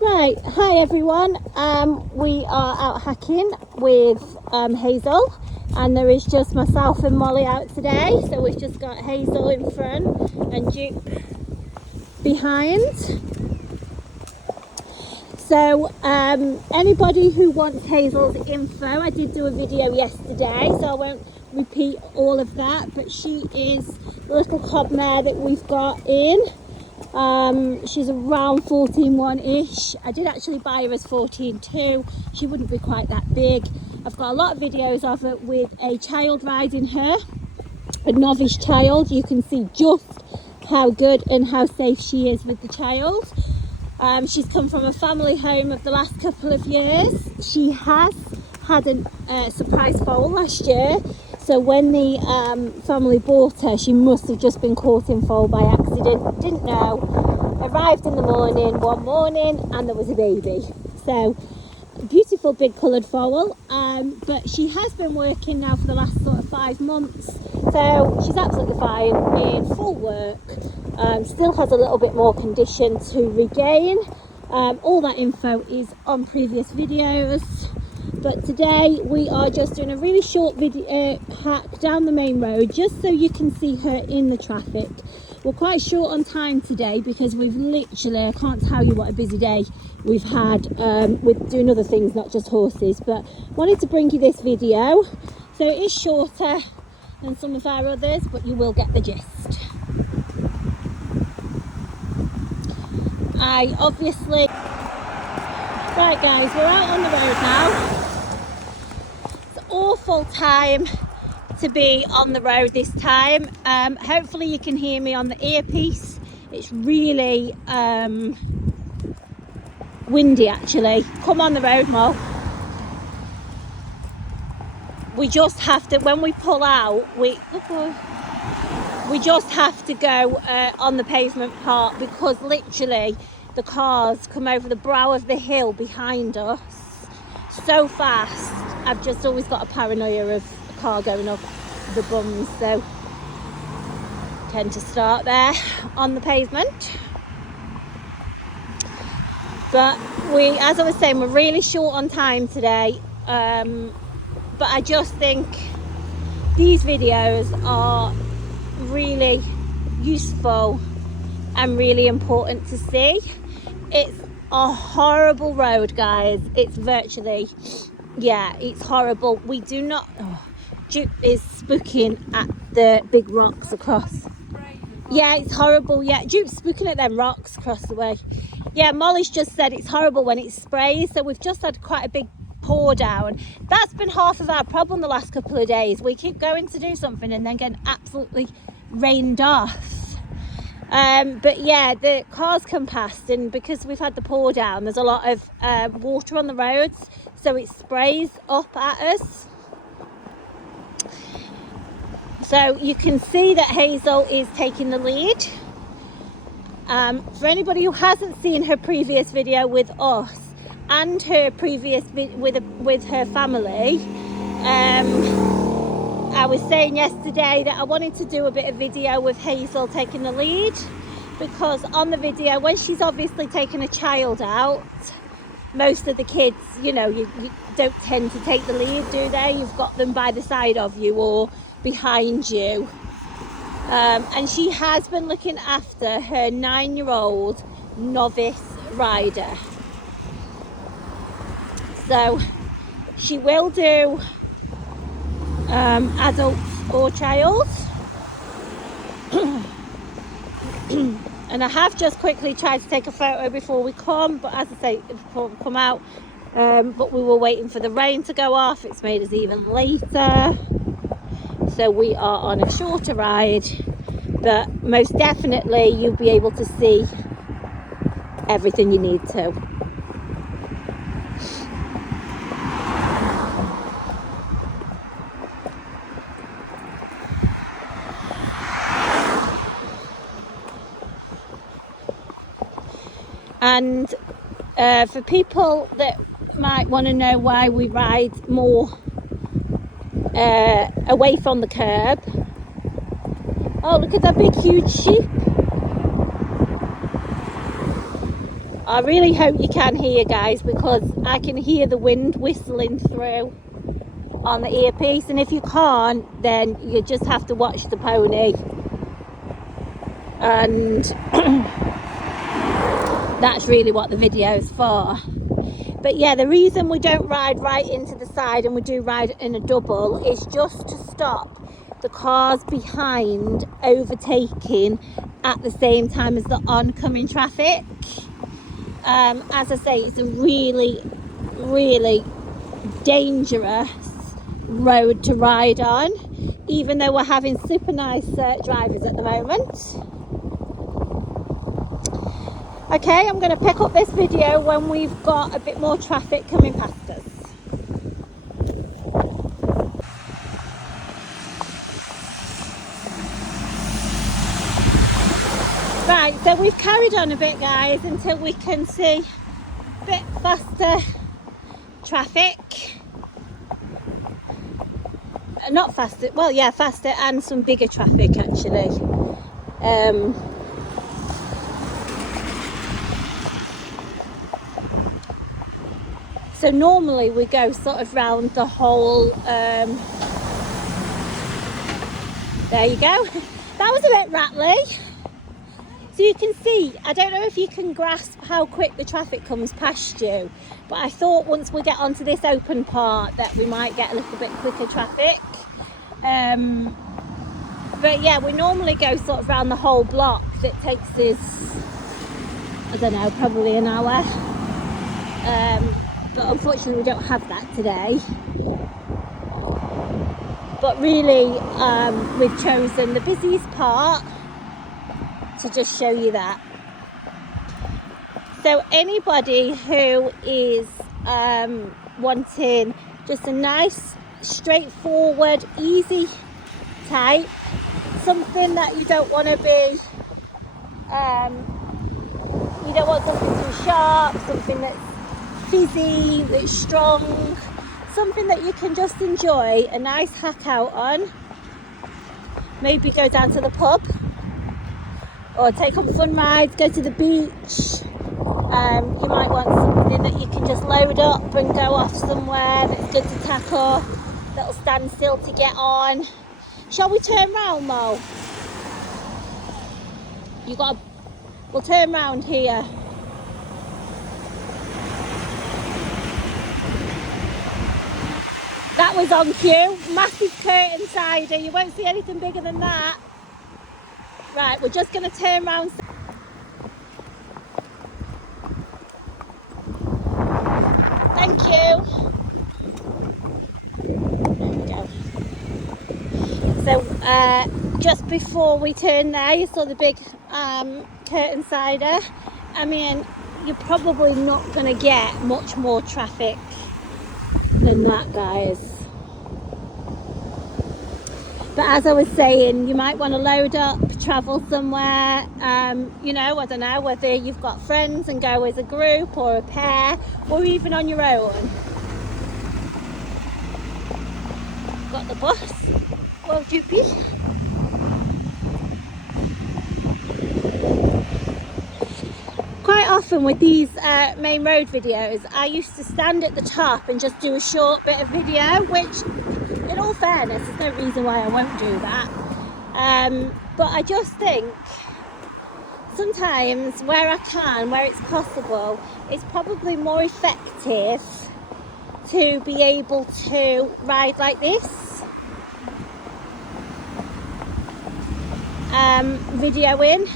Right, hi everyone. We are out hacking with Hazel, and there is just myself and Molly out today. So we've just got Hazel in front and Duke behind. So anybody who wants Hazel's info, I did do a video yesterday, so I won't repeat all of that, but she is the little cob mare that we've got in. She's around 14.1-ish. I did actually buy her as 14.2. She wouldn't be quite that big. I've got a lot of videos of it with a child riding her, a novice child. You can see just how good and how safe she is with the child. She's come from a family home of the last couple of years. She has had a surprise foal last year. So when the family bought her, she must have just been caught in foal by accident. Didn't know. Arrived in the morning, one morning, and there was a baby. So beautiful big coloured foal. But she has been working now for the last sort of 5 months. So she's absolutely fine in full work. Still has a little bit more condition to regain. All that info is on previous videos. But today we are just doing a really short video hack down the main road, just so you can see her in the traffic. We're quite short on time today because we've literally, I can't tell you what a busy day we've had with doing other things, not just horses. But wanted to bring you this video. So it is shorter than some of our others, but you will get the gist. Right guys, we're out on the road now. Awful time to be on the road this time. Hopefully you can hear me on the earpiece. It's really windy actually. Come on the road, Mo. We just have to, when we pull out, we just have to go on the pavement part, because literally the cars come over the brow of the hill behind us so fast. I've just always got a paranoia of a car going up the bums, so tend to start there on the pavement. But as I was saying, we're really short on time today, but I just think these videos are really useful and really important to see. It's a horrible road, guys. It's virtually, yeah, it's horrible. We do not, Duke is spooking at the big rocks across. Yeah, it's horrible. Yeah, Duke's spooking at them rocks across the way. Yeah, Molly's just said it's horrible when it sprays. So we've just had quite a big pour down. That's been half of our problem the last couple of days. We keep going to do something and then getting absolutely rained off. But yeah, the cars come past, and because we've had the pour down, there's a lot of water on the roads, so it sprays up at us. So you can see that Hazel is taking the lead. For anybody who hasn't seen her previous video with us and her previous with her family, I was saying yesterday that I wanted to do a bit of video with Hazel taking the lead, because on the video, when she's obviously taking a child out, most of the kids, you know, you don't tend to take the lead, do they? You've got them by the side of you or behind you. And she has been looking after her 9-year-old novice rider. So she will do adults or child. And I have just quickly tried to take a photo before we come, but as I say, before we come out, but we were waiting for the rain to go off. It's made us even later, so we are on a shorter ride, but most definitely you'll be able to see everything you need to. And for people that might want to know why we ride more away from the curb, oh, look at that big huge sheep. I really hope you can hear, guys, because I can hear the wind whistling through on the earpiece, and if you can't, then you just have to watch the pony, and that's really what the video is for. But yeah, the reason we don't ride right into the side and we do ride in a double is just to stop the cars behind overtaking at the same time as the oncoming traffic. As I say, it's a really, really dangerous road to ride on, even though we're having super nice drivers at the moment. Okay, I'm going to pick up this video when we've got a bit more traffic coming past us. Right, so we've carried on a bit, guys, until we can see a bit faster traffic. Not faster, well, yeah, faster and some bigger traffic, actually. So normally we go sort of round the whole, there you go. That was a bit rattly. So you can see, I don't know if you can grasp how quick the traffic comes past you, but I thought once we get onto this open part that we might get a little bit quicker traffic. But yeah, we normally go sort of around the whole block. That takes us, I don't know, probably an hour. But unfortunately we don't have that today. But really, we've chosen the busiest part to just show you that. So anybody who is wanting just a nice, straightforward, easy type, something that you don't want to be, you don't want something too sharp, something that's fizzy, that's strong, something that you can just enjoy a nice hack out on. Maybe go down to the pub or take on fun rides, go to the beach. You might want something that you can just load up and go off somewhere that's good to tackle, that'll stand still to get on. Shall we turn round, Mo? We'll turn round here. That was on cue. Massive curtain cider. You won't see anything bigger than that. Right, we're just going to turn round. Thank you. There we go. So just before we turned there, you saw the big curtain cider. I mean, you're probably not going to get much more traffic than that, guys. But as I was saying, you might want to load up, travel somewhere, you know, I don't know, whether you've got friends and go as a group or a pair, or even on your own. Got the bus. Well, Doopy. Quite often with these main road videos, I used to stand at the top and just do a short bit of video, which, in all fairness, there's no reason why I won't do that. But I just think sometimes where I can, where it's possible, it's probably more effective to be able to ride like this. Videoing.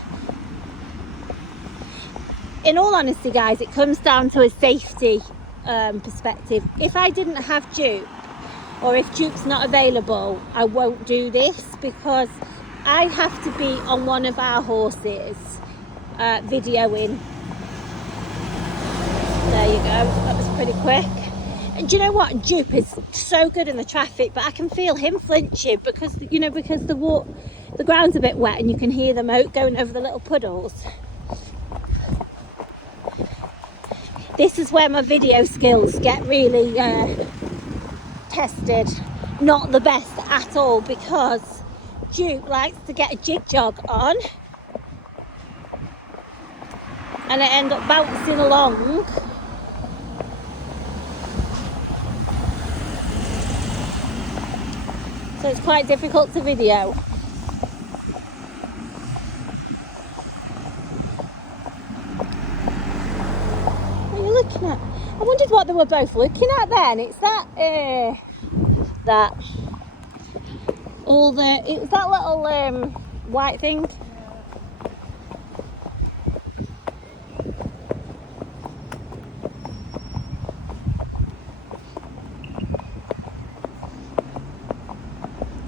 In all honesty, guys, it comes down to a safety perspective. If I didn't have Duke, or if Duke's not available, I won't do this, because I have to be on one of our horses videoing. There you go, that was pretty quick. And do you know what, Duke is so good in the traffic, but I can feel him flinching because, you know, because the ground's a bit wet and you can hear them out going over the little puddles. This is where my video skills get really tested. Not the best at all, because Duke likes to get a jig jog on, and I end up bouncing along. So it's quite difficult to video. What are you looking at? I wondered what they were both looking at then. It's that, it's that little white thing.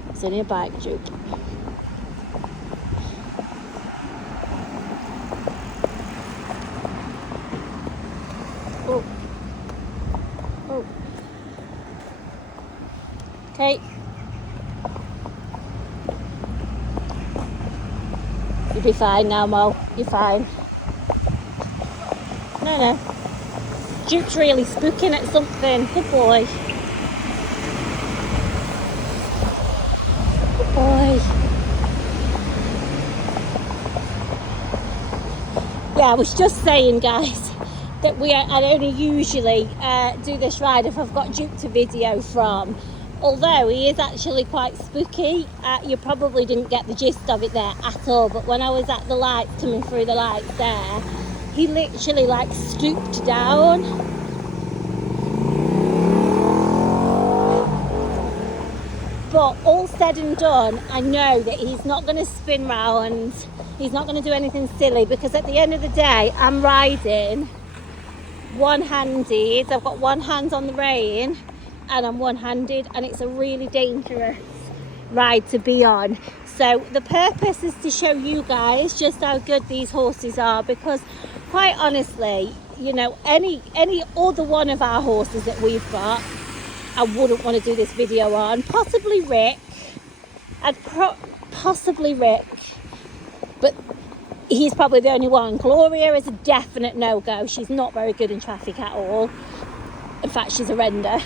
It's only a bike joke. Oh. Oh. Okay. You'll be fine now, Mo. You're fine. No. Duke's really spooking at something. Good boy. Good boy. Yeah, I was just saying, guys, that I only usually do this ride if I've got Duke to video from. Although he is actually quite spooky, you probably didn't get the gist of it there at all, but when I was at the lights, coming through the lights there, he literally like stooped down. But all said and done, I know that he's not going to spin round, he's not going to do anything silly, because at the end of the day, I'm riding one-handed. I've got one hand on the rein and I'm one-handed, and it's a really dangerous ride to be on. So the purpose is to show you guys just how good these horses are, because quite honestly, you know, any other one of our horses that we've got, I wouldn't want to do this video on. Possibly Rick. Possibly Rick, but he's probably the only one. Gloria is a definite no-go. She's not very good in traffic at all. In fact, she's horrendous.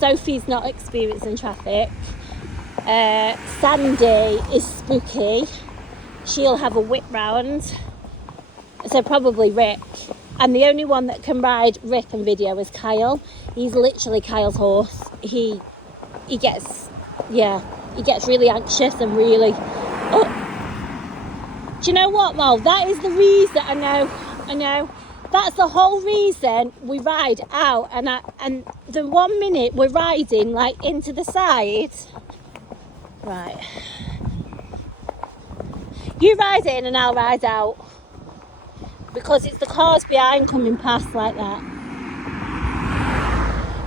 Sophie's not experienced in traffic. Sandy is spooky. She'll have a whip round. So probably Rick. And the only one that can ride Rick and video is Kyle. He's literally Kyle's horse. He gets really anxious and really... Oh. Do you know what, Mo? That is the reason. I know. That's the whole reason we ride out, and the 1 minute we're riding like into the side. Right. You ride in and I'll ride out, because it's the cars behind coming past like that.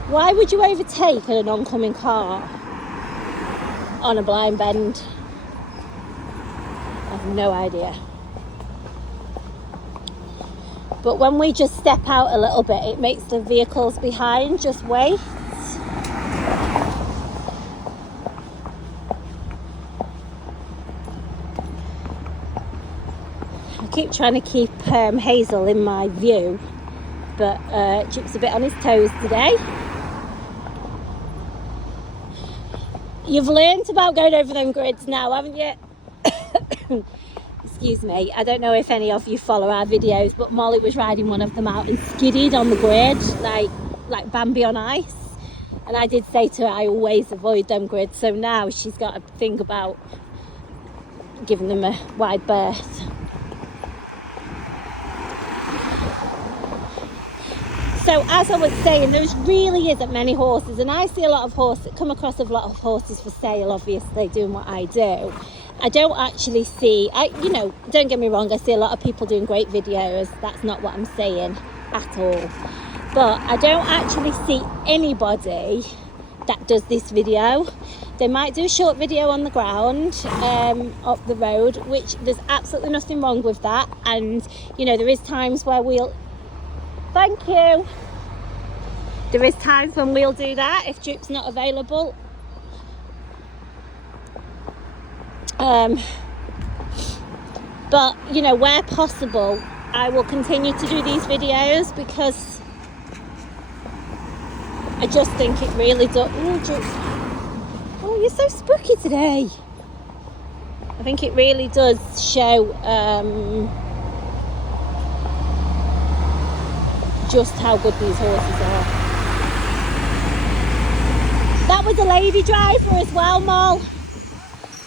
Why would you overtake an oncoming car on a blind bend? I have no idea. But when we just step out a little bit, it makes the vehicles behind just wait. I keep trying to keep Hazel in my view, but Chip's a bit on his toes today. You've learned about going over them grids now, haven't you? Excuse me, I don't know if any of you follow our videos, but Molly was riding one of them out and skidded on the grid like Bambi on ice, and I did say to her I always avoid them grids, so now she's got to think about giving them a wide berth. So as I was saying, there really isn't many horses, and I see a lot of horses, come across a lot of horses for sale, obviously doing what I do. I don't actually see, don't get me wrong, I see a lot of people doing great videos. That's not what I'm saying at all. But I don't actually see anybody that does this video. They might do a short video on the ground, up the road, which there's absolutely nothing wrong with that. And, there is times where thank you. There is times when we'll do that if Duke's not available. But where possible, I will continue to do these videos, because I just think it really does. Oh, you're so spooky today. I think it really does show just how good these horses are. That was a lady driver as well, Mol.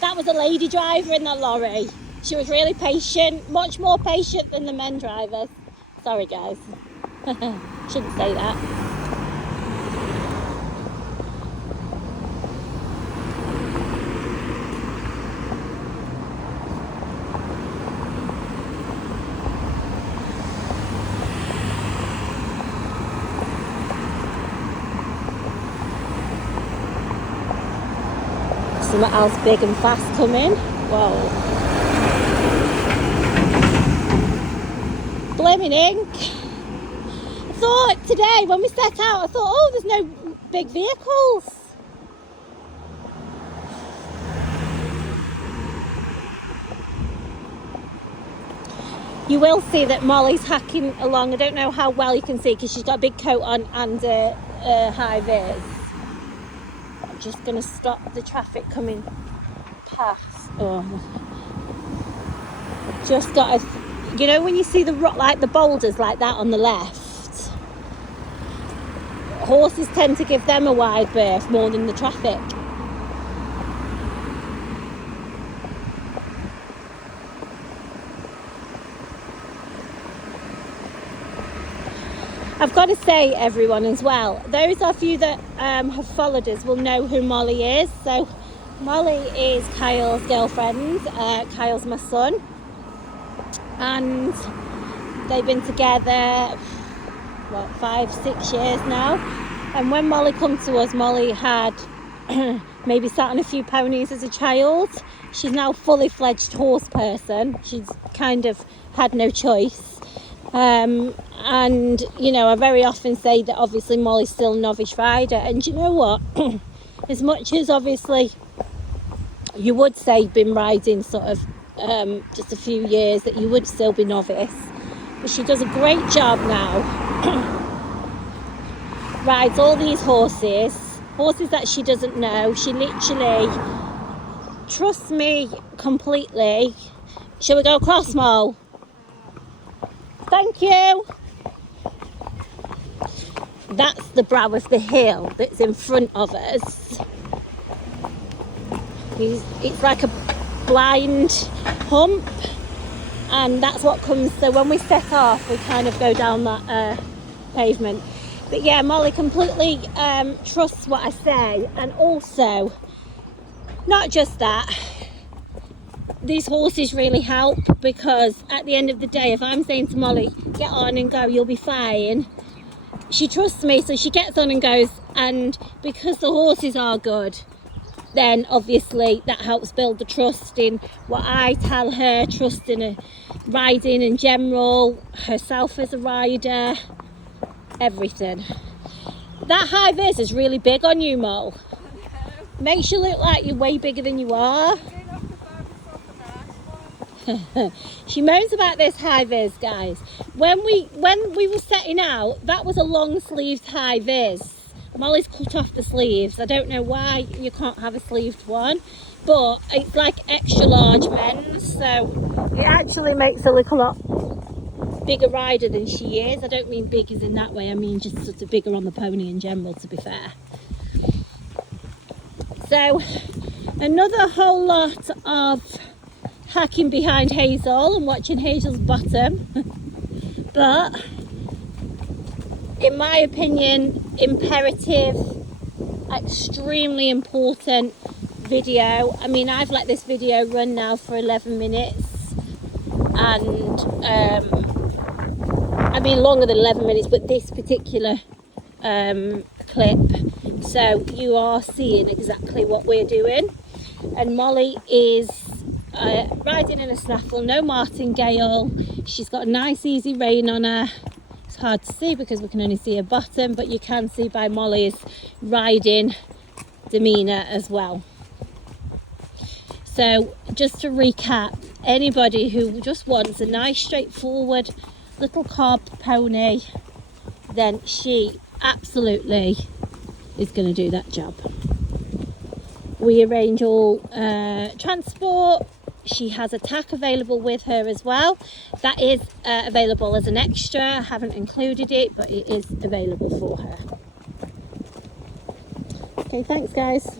That was a lady driver in that lorry. She was really patient, much more patient than the men drivers. Sorry guys, shouldn't say that. Something else big and fast coming. Whoa. Blimmin' ink. I thought today when we set out, I thought, oh, there's no big vehicles. You will see that Molly's hacking along. I don't know how well you can see because she's got a big coat on and a high vis. I'm just going to stop the traffic coming past. Oh. Just got to, you know when you see the rock, like the boulders like that on the left, horses tend to give them a wide berth more than the traffic. I've got to say, everyone, as well, those of you that have followed us will know who Molly is. So Molly is Kyle's girlfriend. Kyle's my son, and they've been together what, 5-6 years now. And when Molly come to us, Molly had maybe sat on a few ponies as a child. She's now fully fledged horse person. She's kind of had no choice. And you know, I very often say that obviously Molly's still a novice rider, and you know what, as much as obviously you would say been riding sort of just a few years, that you would still be novice, but she does a great job now. Rides all these horses that she doesn't know. She literally trusts me completely. Shall we go across, Mo? Thank you. That's the brow of the hill that's in front of us. It's like a blind hump, and that's what comes. So when we set off, we kind of go down that pavement. But yeah, Molly completely trusts what I say, and also not just that. These horses really help, because at the end of the day, if I'm saying to Molly, get on and go, you'll be fine, she trusts me, so she gets on and goes. And because the horses are good, then obviously that helps build the trust in what I tell her, trust in her riding in general, herself as a rider, everything. That high vis is really big on you, Mo. Makes you look like you're way bigger than you are. She moans about this high vis, guys. When we were setting out, that was a long sleeved high vis. Molly's cut off the sleeves. I don't know why you can't have a sleeved one, but it's like extra large men's, so it actually makes her look a lot bigger rider than she is. I don't mean big as in that way, I mean just sort of bigger on the pony in general, to be fair. So another whole lot of hacking behind Hazel and watching Hazel's bottom. But in my opinion, imperative, extremely important video. I mean, I've let this video run now for 11 minutes, and I mean longer than 11 minutes, but this particular clip, so you are seeing exactly what we're doing. And Molly is riding in a snaffle, no martingale. She's got a nice easy rein on her. It's hard to see because we can only see her bottom, but you can see by Molly's riding demeanour as well. So just to recap, anybody who just wants a nice straightforward little cob pony, then she absolutely is going to do that job. We arrange all transport. she has a tack available with her as well. That is available as an extra. I haven't included it, but it is available for her. Okay, thanks guys.